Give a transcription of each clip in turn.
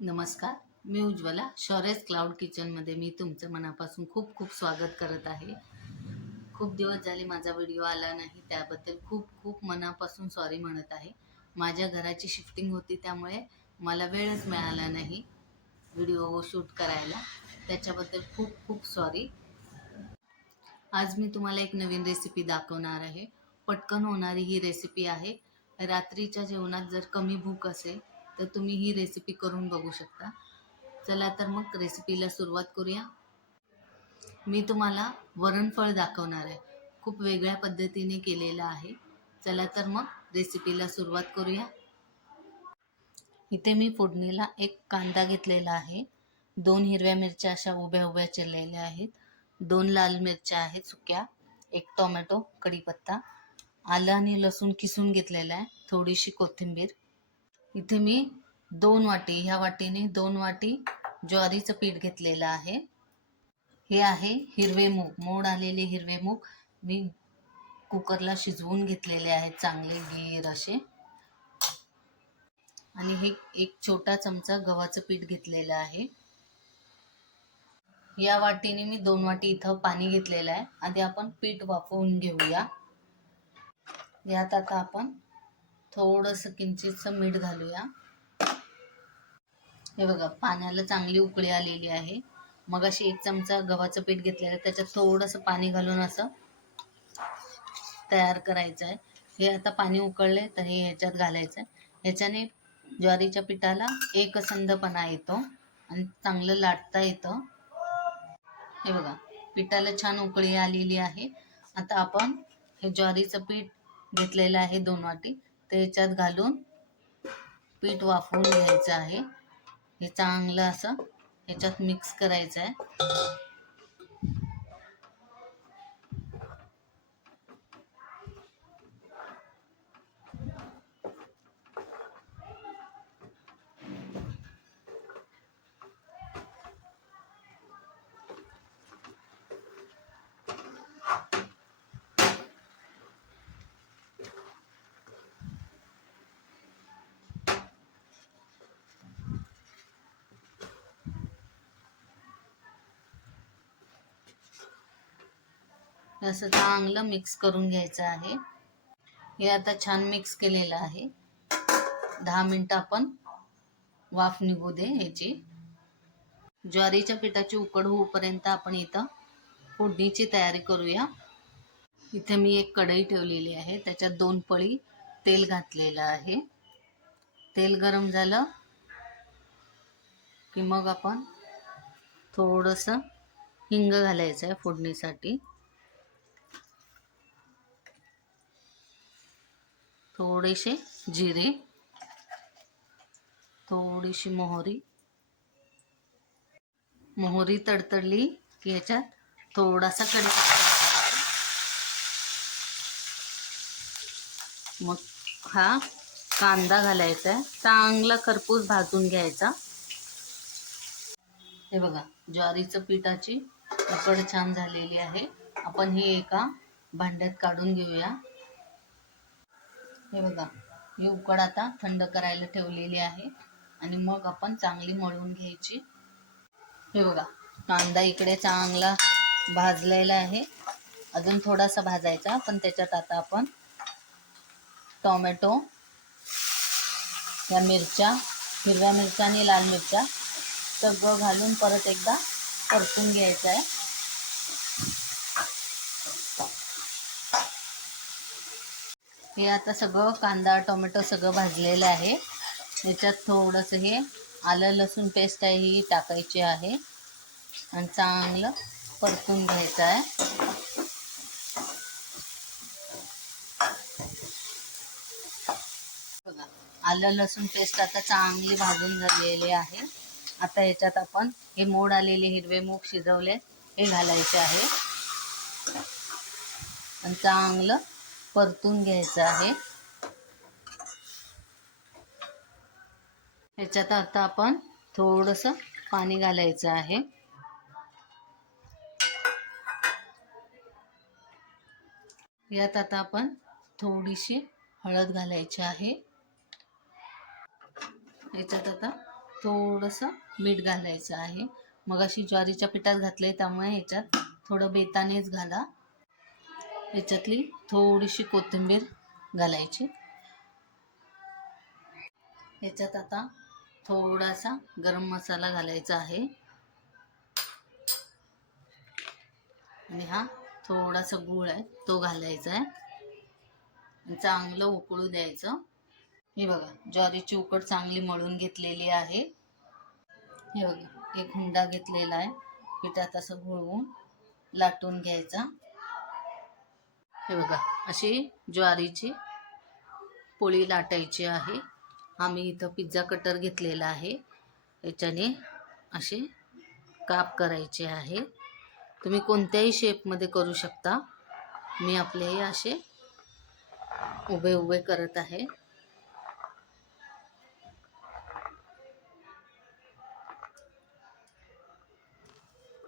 नमस्कार, मी उज्ज्वला. शौर्यस क्लाउड किचनमध्ये मी तुमचं मनापासून खूप खूप स्वागत करत आहे. खूप दिवस झाले माझा व्हिडिओ आला नाही, त्याबद्दल खूप खूप मनापासून सॉरी म्हणत आहे. माझ्या घराची शिफ्टिंग होती, त्यामुळे मला वेळच मिळाला नाही व्हिडिओ शूट करायला. त्याच्याबद्दल खूप खूप सॉरी. आज मी तुम्हाला एक नवीन रेसिपी दाखवणार आहे. पटकन होणारी ही रेसिपी आहे. रात्रीच्या जेवणात जर कमी भूक असेल तर तुम्ही ही रेसिपी करून बघू शकता. चला तर मग रेसिपीला सुरुवात करूया. मी तुम्हाला वरणफळ दाखवणार आहे. खूप वेगळ्या पद्धतीने केलेलं आहे. चला तर मग रेसिपीला सुरुवात करूया. इथे मी फोडणीला एक कांदा घेतलेला आहे. 2 हिरव्या मिरच्या अशा उभ्या उभ्या चिरलेल्या आहेत. 2 लाल मिरच्या आहेत सुक्या. 1 टोमॅटो, कढीपत्ता, आलं आणि लसूण किसून घेतलेला आहे. थोडीशी कोथिंबीर. इथे मी 2 वाटी, ह्या वाटीने 2 वाटी ज्वारीचं पीठ घेतलेलं आहे. हे आहे हिरवे मूग, मोड आलेले हिरवे मूग. मी कुकरला शिजवून घेतलेले आहेत चांगले गीर असे. आणि हे एक छोटा चमचा गव्हाचं पीठ घेतलेलं आहे. या वाटीने मी 2 वाटी इथं पाणी घेतलेलं आहे. आधी आपण पीठ वाफवून घेऊया. यात आता आपण थोडंसं किंचितचं मीठ घालूया. हे बघा, पाण्याला चांगली उकळी आलेली आहे. मग अशी 1 चमचा गव्हाचं पीठ घेतलेलं, त्याच्यात थोडंसं पाणी घालून असं तयार करायचं आहे. हे आता पाणी उकळले तर हे ह्याच्यात घालायचं आहे. ह्याच्याने ज्वारीच्या पिठाला एकसंधपणा येतो आणि चांगलं लाटता येतं. हे बघा, पिठाला छान उकळी आलेली आहे. आता आपण हे ज्वारीचं पीठ घेतलेलं आहे 2 वाटी, ते ह्याच्यात घालून पीठ वाफवून घ्यायचं आहे. हे चांगलं असं ह्याच्यात मिक्स करायचं आहे. असं चांगलं मिक्स करून घ्यायचं आहे. हे आता छान मिक्स केलेलं आहे. 10 मिनिटं आपण वाफ निघू दे ह्याची. ज्वारीच्या पिठाची उकड होईपर्यंत आपण इथं फोडणीची तयारी करूया. इथे मी एक कढई ठेवलेली आहे, त्याच्यात 2 पळी तेल घातलेलं आहे. तेल गरम झालं की मग आपण थोडंसं हिंग घालायचं आहे फोडणीसाठी. थोडेसे जिरे, थोडीशी मोहरी. मोहरी तडतडली की ह्याच्यात थोडासा कढीपत्ता, मग हा कांदा घालायचा आहे. चांगला खरपूस भाजून घ्यायचा. हे बघा, ज्वारीचं पिठाची उकड छान झालेली आहे. आपण हे एका भांड्यात काढून घेऊया. हे बघा, ही उकड आता थंड करायला ठेवलेली आहे आणि मग आपण चांगली मळून घ्यायची. हे बघा, कांदा इकडे चांगला भाजलेला आहे. अजून थोडासा भाजायचा, पण त्याच्यात आता आपण टोमॅटो, या मिरच्या, हिरव्या मिरच्या आणि लाल मिरच्या सगळं घालून परत एकदा परतून घ्यायचं आहे. हे आता सगळं कांदा टोमॅटो सगळं भाजलेलं आहे. याच्यात थोडंसं हे आलं लसूण पेस्ट आहे, ही टाकायची आहे आणि चांगलं परतून घ्यायचं आहे. बघा, आलं लसूण पेस्ट आता चांगली भाजून झालेली आहे. आता याच्यात आपण हे मोड आलेले हिरवे मूग शिजवले हे घालायचे आहे आणि चांगलं परतून घ्यायचं आहे. ह्याच्यात आता आपण थोडंसं पाणी घालायचं आहे. यात आता आपण थोडीशी हळद घालायची आहे. याच्यात आता थोडंसं मीठ घालायचं आहे. मग अशी ज्वारीच्या पिठात घातले त्यामुळे ह्याच्यात थोडं बेतानेच घाला. याच्यातली थोडीशी कोथिंबीर घालायची. याच्यात आता थोडासा गरम मसाला घालायचा आहे आणि हा थोडासा गूळ आहे तो घालायचा आहे. चांगलं उकळू द्यायचं. हे बघा ज्वारीची उकड चांगली मळून घेतलेली आहे. हे बघा एक हुंडा घेतलेला आहे. पिठात असं घोळवून लाटून घ्यायचा. हे बघा अशी ज्वारीची पोळी लाटायची आहे. आम्ही इथं पिझ्झा कटर घेतलेला आहे. याच्याने असे काप करायचे आहे. तुम्ही कोणत्याही शेपमध्ये करू शकता. मी आपले हे असे उभे उभे करत आहे.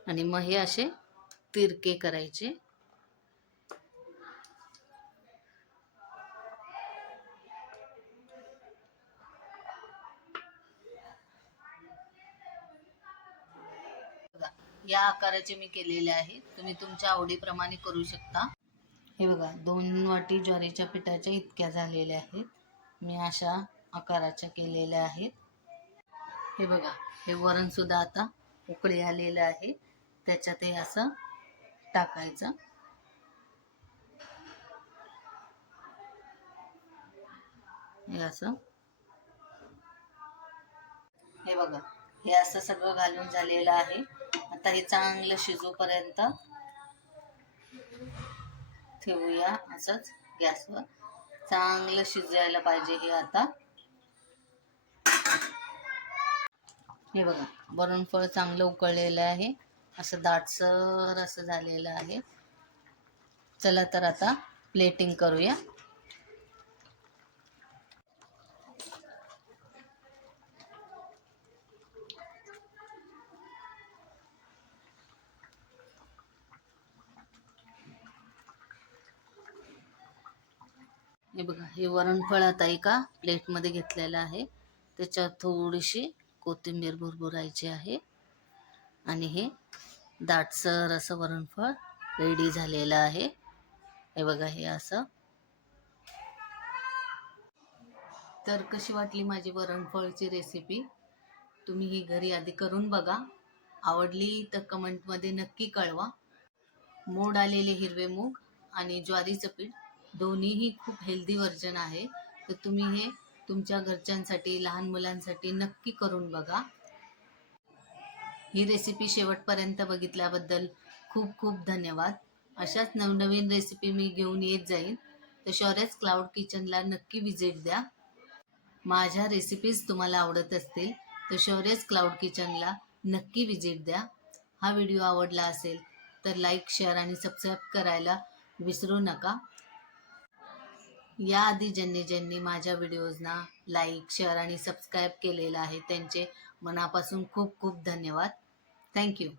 आणि मग हे असे तिरके करायचे. या आकाराचे मी केलेले आहेत. तुम्ही तुमच्या आवडीप्रमाणे करू शकता. हे बघा 2 वाटी ज्वारीच्या पिठाच्या इतक्या झालेल्या आहेत. मी अशा आकाराच्या केलेल्या आहेत. हे बघा हे वरण सुद्धा आता उकळी आलेलं आहे. त्याच्यात हे असं टाकायचं. हे असं हे बघा हे असं सगळं घालून झालेलं आहे. आता हे चांगलं शिजूपर्यंत ठेवूया असंच गॅसवर. चांगलं शिजायला पाहिजे हे. आता हे बघा वरण फळ चांगलं उकळलेलं आहे. असं दाटसर असं झालेलं आहे. चला तर आता प्लेटिंग करूया. हे बघा हे वरणफळ आता एका प्लेटमध्ये घेतलेलं आहे. त्याच्यात थोडीशी कोथिंबीर भुरभुरायची आहे आणि हे दाटसर असं वरणफळ रेडी झालेलं आहे. हे बघा हे असं. तर कशी वाटली माझी वरणफळची रेसिपी? तुम्ही ही घरी आधी करून बघा. आवडली तर कमेंटमध्ये नक्की कळवा. मोड आलेले हिरवे मूग आणि ज्वारीचं पीठ दोन्हीही खूप हेल्दी वर्जन आहे. तर तुम्ही हे तुमच्या घरच्यांसाठी लहान मुलांसाठी नक्की करून बघा. ही रेसिपी शेवटपर्यंत बघितल्याबद्दल खूप खूप धन्यवाद. अशाच नवनवीन रेसिपी मी घेऊन येत जाईन. तर शौर्यस क्लाउड किचनला नक्की विजिट द्या. माझ्या रेसिपीज तुम्हाला आवडत असतील तर शौर्यस क्लाउड किचनला नक्की विजिट द्या. हा व्हिडिओ आवडला असेल तर लाईक, शेअर आणि सबस्क्राईब करायला विसरू नका. याआधी ज्यांनी माझ्या व्हिडिओजना लाईक, शेअर आणि सबस्क्राईब केलेलं आहे त्यांचे मनापासून खूप खूप धन्यवाद. थँक्यू.